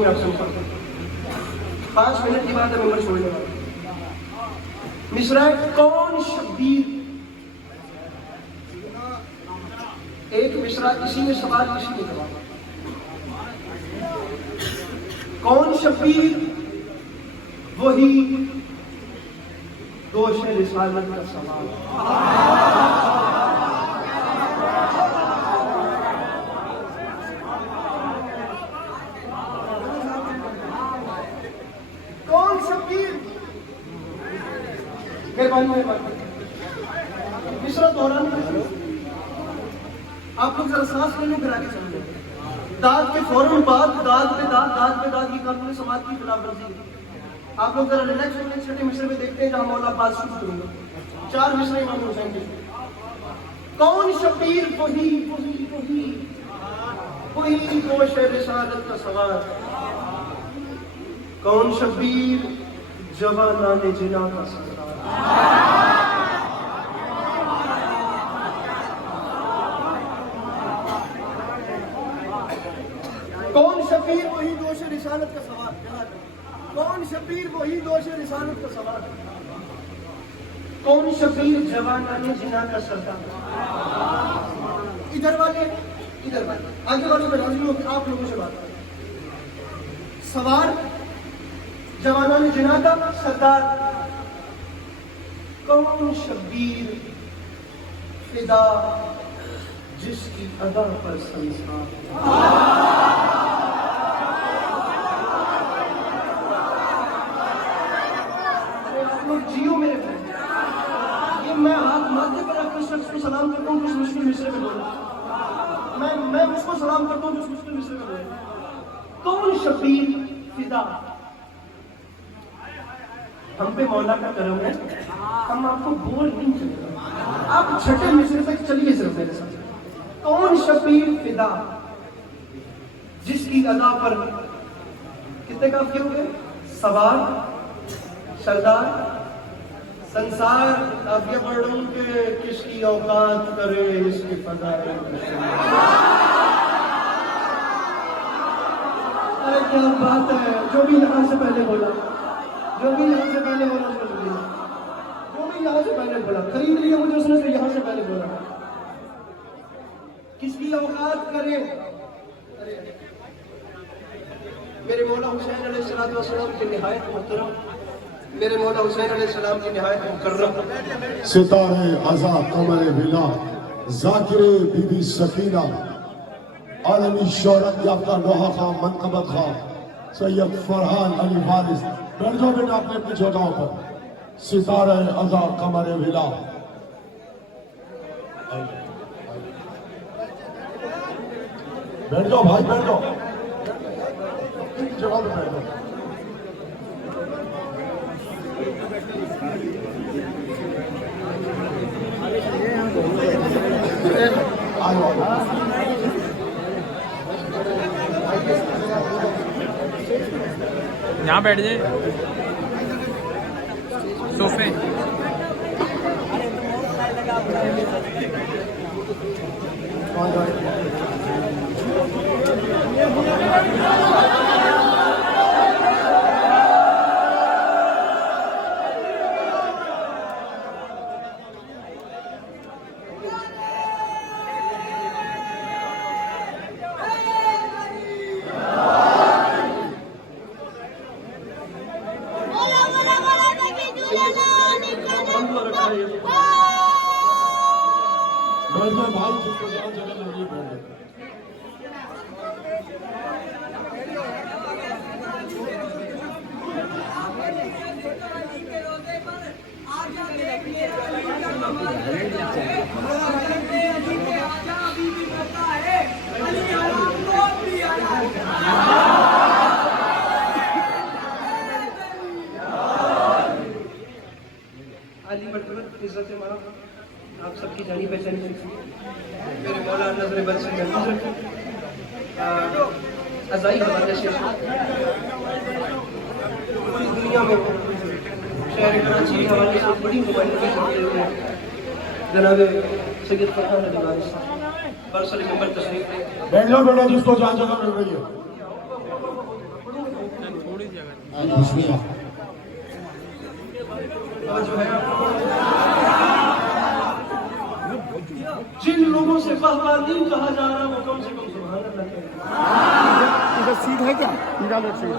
में आप सुन सकते 5 मिनट की बात है, मेंबर छोड़ने वाला। मिसरा कौन शब्बीर, एक मिसरा किसी ने सवाल किसी ने जवाब। कौन शब्बीर, वही दोष रिसालत का सवाल। कौन शब्बीर, मेहरबानी मिसरा दोहरान, आप लोग जरा सांस लेने फिर आगे चल रहे। दाद के फौरन बाद दाद पे दाद की कानून समाज की खिलाफवर्जी है। आप लोग जरा रिलैक्स होने छठे मिसरे में देखते हैं जहां मौला अब्बास शुरू करूंगा। 4 मिसरे इमाम हुसैन के। कौन शब्बीर, वही दोष रिसालत का सवाल। कौन शब्बीर, जवानाने जिना का सरदार। कौन शब्बीर, वही दोष रिसालत का सवाल। कौन शब्बीर, वही दोष रिसालत का सवाल। कौन शब्बीर, जवानाने जिना का सरदार। इधर वाले आगे वाले में राजी हो कि आप लोगों से बात करें। सवार जवानाने जिना का सरदार। कौन शब्बीर, फिदा जिसकी अदा पर संसार। जियो मेरे फ्रेंड, ये मैं हाथ माथे पर रखकर शख्स को सलाम करता हूँ जिस मुश्किल मिसरे में बोला। मैं उसको सलाम करता हूँ जिस मुश्किल मिसरे में बोला। कौन शब्बीर, फिदा। हम पे मौला का करम है, हम आपको बोल नहीं चलेगा, आप छठे मिसरे तक चलिए सिर्फ मेरे साथ। कौन शब्बीर, फिदा जिसकी अदा पर कितने काफ किए हो गए, सवार सरदार संसार। आप ये पढ़ूं कि किसकी औकात करे इसकी फदाई। अरे क्या बात है, जो भी यहाँ से पहले बोला उसको शुक्रिया। जो भी यहाँ से पहले बोला खरीद लिया मुझे उसने, से यहाँ से पहले बोला किसकी औकात करे। मेरे मौला हुसैन अलैहिस्सलाम के निहायत मुहतरम, मेरे मौला हुसैन अलैहिस्सलाम की निहायत मुकर्रम सितारे अज़ा कमर बिला ज़ाकिर बीबी सकीना आलमी शोहरत याफ्ता लोहा खां मनकबत खां सैयद फरहान अली वारिस। बैठ जाओ बेटा अपने अपनी जगहों पर। सितारे अज़ा कमर बिला। बैठ जाओ भाई, बैठ जाओ जगह पे बैठ जाओ। यहाँ बैठ जाए सोफे। भाई जिसको जहाँ जगह लगी बैठ जाओ। अली मर्तबत इज्जत मारा आप सबकी जानी पहचानी मेरे मौला नजर बद से अजाई हवाले से पूरी दुनिया में शहर कराची के हवाले से बड़ी नुमाइंदगी करते हुए जनाब सैयद फरहान अली वारिस बरसर नंबर तशरीफ बैठ जाओ बेटा जिसको जहाँ जगह मिल रही है। बिस्मिल्लाह। और जो है जिन लोगों से बहबादी कहा जा रहा है वो कम से कम सुभान अल्लाह कहें। इधर सीट है क्या? निकालो सीट।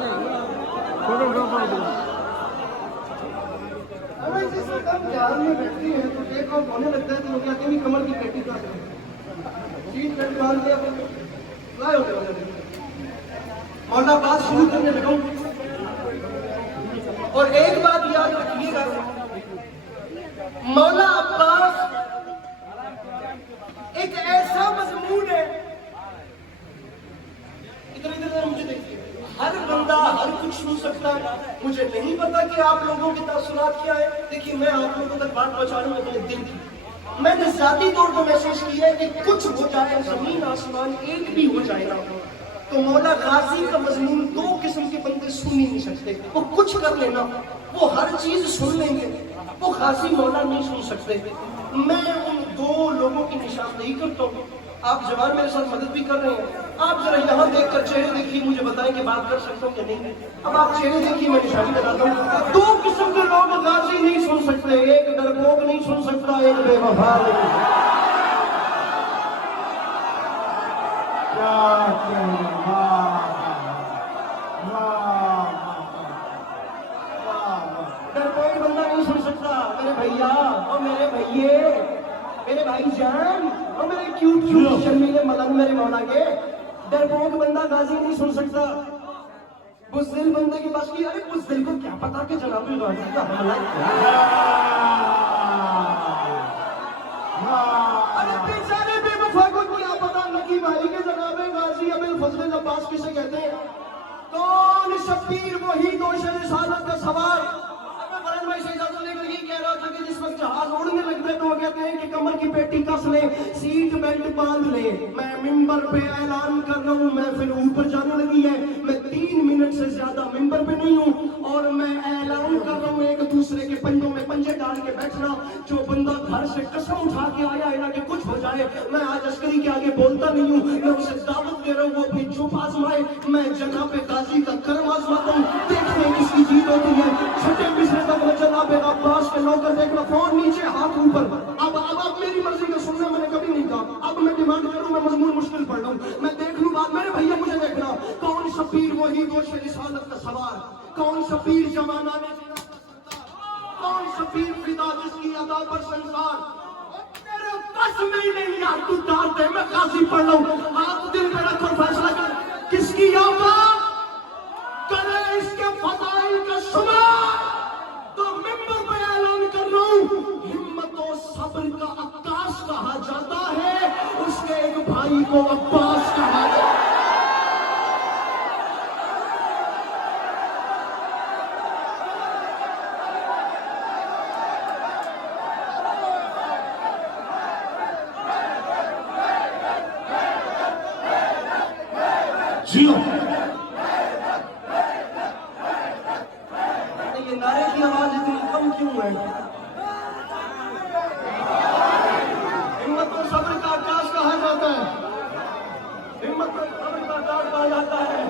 अगर जिस वक्त आप ध्यान में बैठती है तो टेक ऑफ होने लगता है तो लोग कहते हैं कमर की पेटी का सीट बेल्ट बांध दिया फ्लाई होने वाले मौला बात शुरू करने लगा। और एक बात याद रखिएगा, मौला अब्बास एक ऐसा मजमून है, इधर मुझे देखिए, हर बंदा हर कुछ सुन सकता है। मुझे नहीं पता कि आप लोगों के तासुरात क्या है। देखिए मैं आप लोगों तक बात पहुंचाऊंगा अपने दिल की। मैंने जाती तौर पर महसूस किया है कि कुछ हो जाए, जमीन आसमान एक भी हो जाए ना, तो मौला गाजी का मजमून दो किस्म के बंदे सुन ही नहीं सकते। वो कुछ कर लेना, वो हर चीज सुन लेंगे, वो गाजी मौला नहीं सुन सकते। मैं उन दो लोगों की निशानदेही करता हूँ। आप जवान मेरे साथ मदद भी कर रहे हैं। आप जरा यहाँ देखकर चेहरे देखिए, मुझे बताएं कि बात कर सकता हूँ कि नहीं। अब आप चेहरे देखिए, मैं निशानी लगाता हूँ। दो किस्म के लोग गाजी नहीं सुन सकते, एक डरपोक नहीं सुन सकता, एक बेवफा नहीं। डरपोक बंदा नहीं सुन सकता। मेरे भैया और मेरे भैये, मेरे भाईजान और मेरे क्यूट शर्मीले मलन, मेरे मौला के डरपोक बंदा गाजी नहीं सुन सकता। बुज़दिल बंदे की बात की, अरे बुज़दिल को क्या पता कि जनाब गाजी का हमला। अरे बेचारे बेवफा को क्या पता नकी भाई के जनाब गाजी अबुल फजल अब्बास किसे कहते हैं। कौन शब्बीर वही दोशर रिसालत का सवार। भाई से इजाजत लेकर ये कह रहा था कि जिस वक्त जहाज उड़ने लगते हैं तो वो कहते हैं कि कमर की पेटी कस ले, सीट बेल्ट बांध ले। मैं मिंबर पे ऐलान कर रहा हूँ, मैं फिर ऊपर जाने लगी है। मैं 3 मिनट से ज्यादा मिंबर पे नहीं हूँ और मैं ऐलान कर रहा हूँ एक दूसरे के पंजों में पंजे डाल के बैठना। जो बंदा घर से कसम उठा के आया है ना कि कुछ हो जाए, मैं आज अस्करी के आगे बोलता नहीं हूँ, मैं उसे दावत दे रहा हूँ वो अपनी चुप आजमाए। मैं जनाब गाजी का कर्म आजमाता हूँ, देखते हैं किसकी जीत होती है। छठे पिछले तक जनाब अब्बास के नौकर देखना, फोन नीचे हाथ ऊपर। अब मेरी मर्जी का सुनना मैंने कभी नहीं कहा। अब मैं डिमांड करूं, मैं मजमून मुश्किल पढ़ रहा हूं, मैं देख लूं बात। मेरे भैया मुझे देखना, कौन शबीर वही दोष रिसालत का सवार, कौन शबीर जमाना ने जीना सकता, कौन शबीर फिदा जिसकी अदा पर संसार। मेरे बस में ही नहीं यार, तू डाल दे, मैं गाजी पढ़ रहा हूं। हाथ दिल पे रख और फैसला कर, किसकी आवाज करे इसके फजाइल का शुमार। तो मिंबर पे ऐलान कर रहा हूं, हिम्मत और सब्र का अक्काश कहा जाता है, उसके एक भाई को अब्बास कहा जाता है। जियो ये नारे की आवाज इतनी कम क्यों है? हिम्मत और सब्र का आकाश कहा जाता है, हिम्मत और सब्र का आकाश कहा जाता है।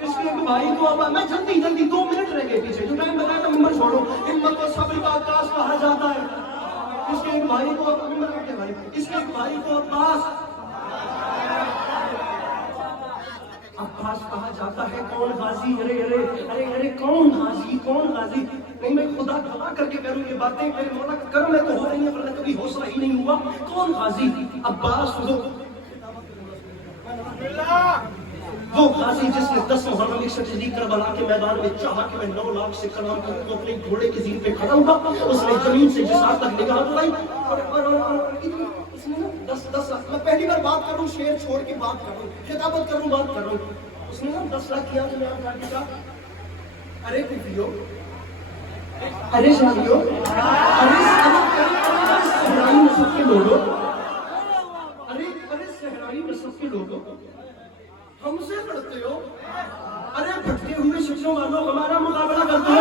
इसके एक भाई को, अब मैं जल्दी 2 मिनट रह गए पीछे, जो टाइम बताया था मिंबर छोड़ो। हिम्मत और सब्र का आकाश कहा जाता है। इसके एक भाई को, इसके एक भाई को अब्बास कहा जाता है। कौन गाजी? अरे अरे अरे अरे कौन गाजी, कौन गाजी? नहीं, मैं खुदा खड़ा करके करूं ये बातें, मेरे मौला का कर्म है तो हो रही है, वरना कभी हौसला ही नहीं हुआ। कौन गाजी? अब्बास वो गाजी जिसने 10 मुहर्रम 61 हिजरी करबला के मैदान में चाहा कि मैं 9 लाख से कलाम करूं तो अपने घोड़े की जीन पे खड़ा हुआ। उसने जमीन से जिसार तक निगाह उठाई और इसने ना 10 लाख, मैं पहली बार बात करूं, शेर छोड़ के बात करूं, खिताबत करूं, बात कर रहा हूं। उसने ना 10 लाख की आंख में आंख डाल के कहा, अरे कुफियो, अरे शामियो, अरे सहराई नस्ल के लोगों, अरे सहराई नस्ल के लोगों, हमसे लड़ते हो? अरे भटके हुए शिक्षों वालों हमारा मुकाबला करते हो?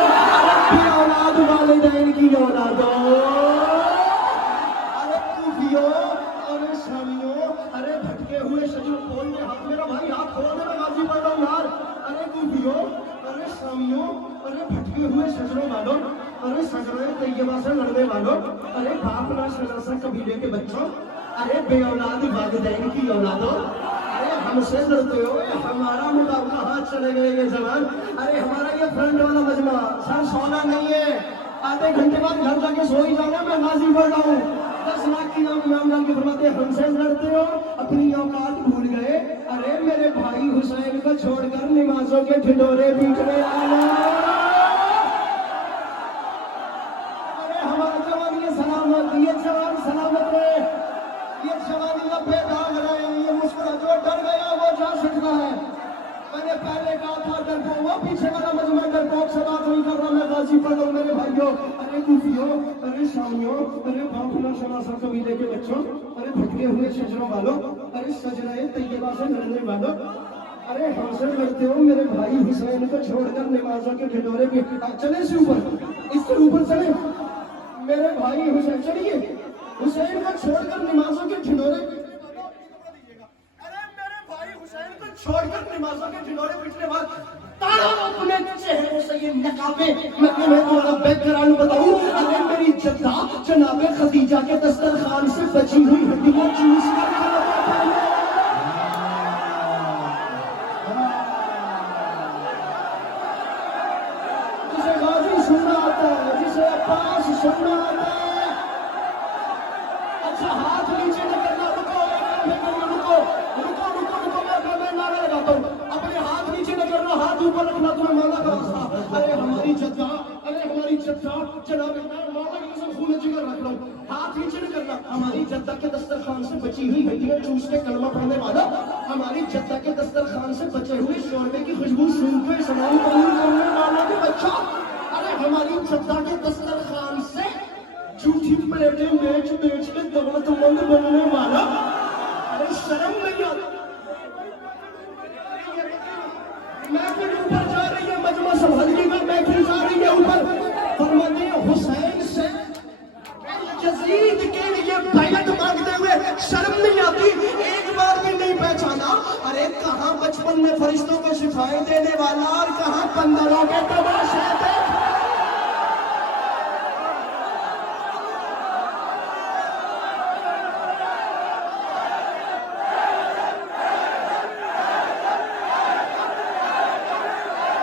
अरे औलाद वालिदैन की औलादो, अरे कुफियो, अरे शामियो, अरे भटके हुए शिक्षों, खोल दे हाथ, मेरा भाई हाथ खोल दे, मैं गाजी पढ़ रहा हूं यार। अरे कुफियो, अरे हुए सजनों वालों, अरे सजनों तैयबा से लड़ने वालों, अरे बाप ना सजा कबीले के बच्चों, अरे बेऔलाद वालिदैन की औलादों, अरे हमसे लड़ते हो, हमारा मुकाबला हाथ चले गए ये जवान। अरे हमारा ये फ्रंट वाला मजमा सर सोना नहीं है, आधे घंटे बाद घर जाके सो ही जाना, मैं गाजी पढ़ रहा हूँ। 10 लाख की नाम इमाम जान के फरमाते हमसे लड़ते हो, अपनी औकात भूल गए। अरे मेरे भाई हुसैन को छोड़कर नमाजों के ढिंढोरे पीटने आना। अरे हमारा जवान ये सलामत, ये जवान सलामत है, ये जवानी का बेदाग रहे, ये मुस्कुरा जो डर गया वो जा सकता है। मैंने पहले कहा था डरपोक, वो पीछे वाला मजमा डरपोक से बात नहीं कर रहा, मैं गाजी पढ़ रहा हूँ मेरे भाइयों। अरे कुफियों, अरे शामियों, अरे बाफुला शनासा कबीले के बच्चों, अरे भटके हुए शजरों वालों, अरे सजराए तैयबा से लड़ने वालों, अरे हमसे लड़ते हो मेरे भाई हुसैन को छोड़कर नमाजों के ढिंढोरे पे। चले से ऊपर, इससे ऊपर चले मेरे भाई हुसैन, चलिए हुसैन को छोड़कर नमाजों के ढिंढोरे, छोड़कर नमाजों के ढिंढोरे पिटने वाले तारा अपने चेहरे से ये नकाबे। मैं तुम्हारा बैकग्राउंड बताऊं, अरे मेरी जद्दा जनाबे खदीजा के दस्तरखान से बची हुई हड्डियां चूस कर जिसे गाजी सुनना आता है, जिसे अब्बास सुनना आता है। अच्छा हाथ नीचे न करना, रुको रुको रुको रुको रुको, मैं नारा लगाता हूँ, अपने हाथ नीचे न करना, हाथ ऊपर रखना, तुम्हें मौला का वास्ता। अरे हमारी जद्दा, अरे हमारी जद्दा जनाब मौला की कसम खून जिगर रख रहा हूँ, हाथ नीचे न करना। हमारी जद्दा के दस्तरखान से बची हुई हड्डियां चूस के कलमा पढ़ने वाला, हमारी जद्दा के दस्तरखान से बचे हुए शोरबे की खुशबू सूंघ के सलाम कबूल करने वाला के बच्चा। अरे हमारी जद्दा के दस्तरखान से झूठी प्लेटें बेच बेच के दौलतमंद बनने वाला, अरे शर्म नहीं आती। महफिल ऊपर जा रही है, मजमा संभालिएगा, महफिल जा रही है ऊपर। फरमाते हैं हुसैन से यजीद के लिए बैयत मांगते हुए शर्म नहीं आती, एक बार भी नहीं पहचाना। अरे कहाँ बचपन में फरिश्तों को शिफाएं देने वाला और कहाँ बंदरों के तमाशे थे।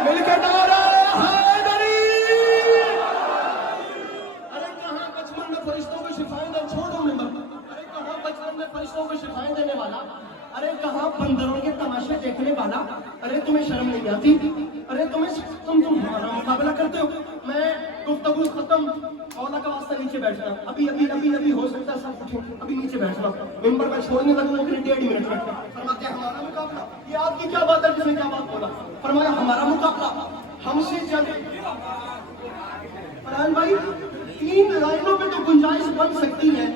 मिलकर नारा हैदरी। अरे कहाँ बचपन में फरिश्तों को शिफाएं दे, छोड़ो नंबर। अरे कहाँ बचपन में फरिश्तों को शिफाएं देने वाला, अरे कहाँ बंदरों के तमाशे देखने वाला। अरे तुम्हें शर्म नहीं आती, अरे तुम हमारा मुकाबला करते हो। मैं गुफ्तगू खत्म, मौला का वास्ता नीचे बैठना, अभी अभी अभी अभी हो सकता है सब उठे, अभी नीचे बैठना, मेंबर में छोड़ने लगूंगा 1.5 मिनट में। फरमाते हमारा मुकाबला, ये आपकी क्या बात है, जिसने क्या बात बोला। फरमाया हमारा मुकाबला हमसे ज्यादा। फरहान भाई 3 लाइनों में तो गुंजाइश बन सकती है,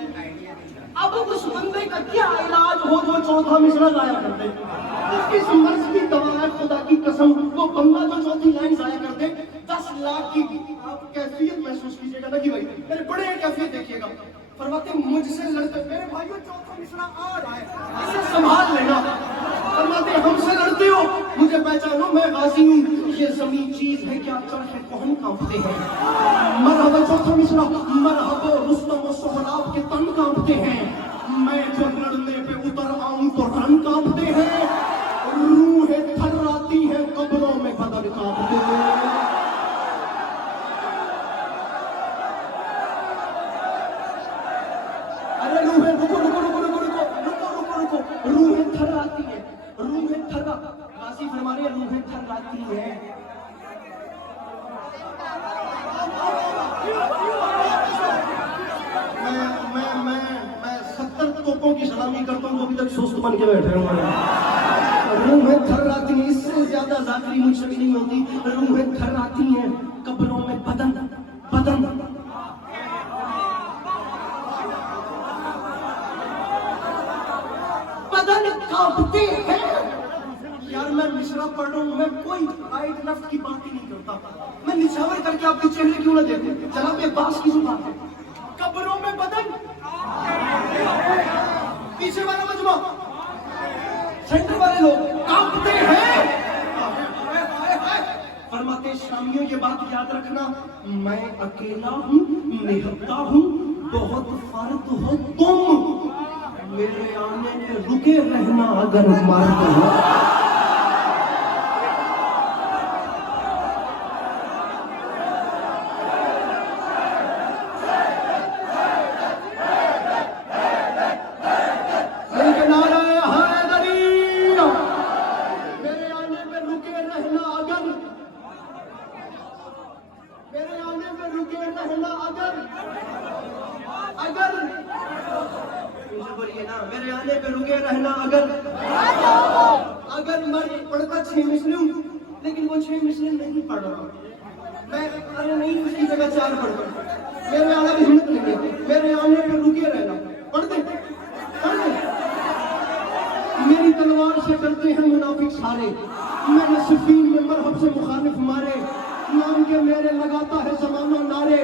अब उस बंदे का क्या इलाज हो जो चौथा मिसरा जाया कर दे। उसकी मर्ज की दवा है, खुदा की कसम, वो बंदा जो चौथी लाइन जाया कर दे। 10 लाख की आप कैफियत महसूस कीजिएगा ना कि भाई मेरे बड़े कैफियत देखिएगा। फरमाते मुझसे लड़ते मेरे भाइयों, चौथा मिसरा आ रहा है, इसे संभाल लेना। फरमाते हमसे लड़ते हो, मुझे पहचानो, मैं गाजी हूँ। ये जमीन चीज है क्या चरखे कौन कांपते हैं। मरहबा चौथा मिसरा, मरहबा रुस्तम व सोहराब के तन कांपते हैं। मैं जब लड़ने पे उतर आऊं तो रन कांपते हैं, रूहें थर्राती हैं, कब्रों में बदन कांपते हैं। अरे रूहें रुको रुको रुको रुको रुको रुको रुको रुको, रूहें थर्राती हैं, रूहें थर्रा, गाजी फरमा रहे हैं रूहें थर्राती हैं। मैं 70 तोपों की सलामी करता हूँ, अभी तक सुस्त बन के बैठे हुए। रूहें थर्राती हैं, इससे ज्यादा जाकरी मुझसे भी नहीं होती। रूहें थर्राती हैं, कब्रों में बदन बदन बदन कांपते हैं। यार मैं मिश्रा पढ़ रहा हूँ, मैं कोई राइट लेफ्ट की बात ही नहीं करता। मैं निछावर करके आपके चेहरे क्यों ना देखते, जनाब अब्बास की बात है। कब्रों में बदन, पीछे वाला मजमा, सेंटर वाले लोग कांपते हैं। फरमाते शामियों ये बात याद रखना, मैं अकेला हूँ, निहत्ता हूँ, बहुत फर्क हो तुम, मेरे आने पे रुके रहना अगर मर्द हो। मेरे आने पे रुके रहना अगर मैं पढ़ता 6 मुस्लिम, लेकिन वो 6 मुस्लिम नहीं पढ़ रहा, मैं अरे नहीं उसकी जगह 4 पढ़ रहा, मेरे आने में हिम्मत नहीं है, मेरे आने पे रुके रहना, पढ़ दे। मेरी तलवार से डरते हैं मुनाफिक सारे, मैंने सिफीन में मरहब से मुखालिफ मारे, नाम के मेरे लगाता है ज़माना नारे,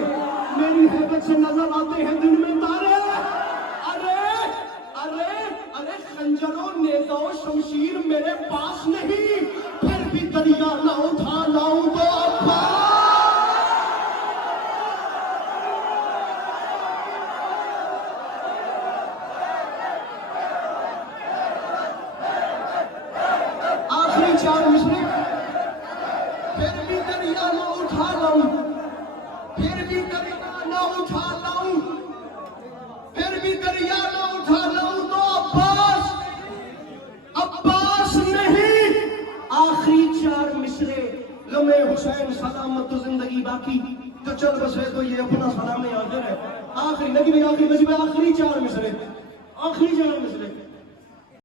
मेरी हैबत से नजर आते हैं दिन में तारे। अरे खंजरों नेजाओ शमशीर मेरे पास नहीं, फिर भी दरिया ना उठा लाऊं तो आखिरी 4 मिसरे, फिर भी दरिया ना उठा लाऊं, फिर भी दरिया ना उठा लाऊं, फिर भी दरिया ना उठा लाऊं तो अब्बास नहीं। आखिरी 4 मिसरे, गमे हुसैन सलामत तो जिंदगी बाकी, जो चल बसे तो ये अपना सलाम हाजिर है। आखिरी नगीब आखिरी 4 मिसरे, आखिरी 4 मिसरे।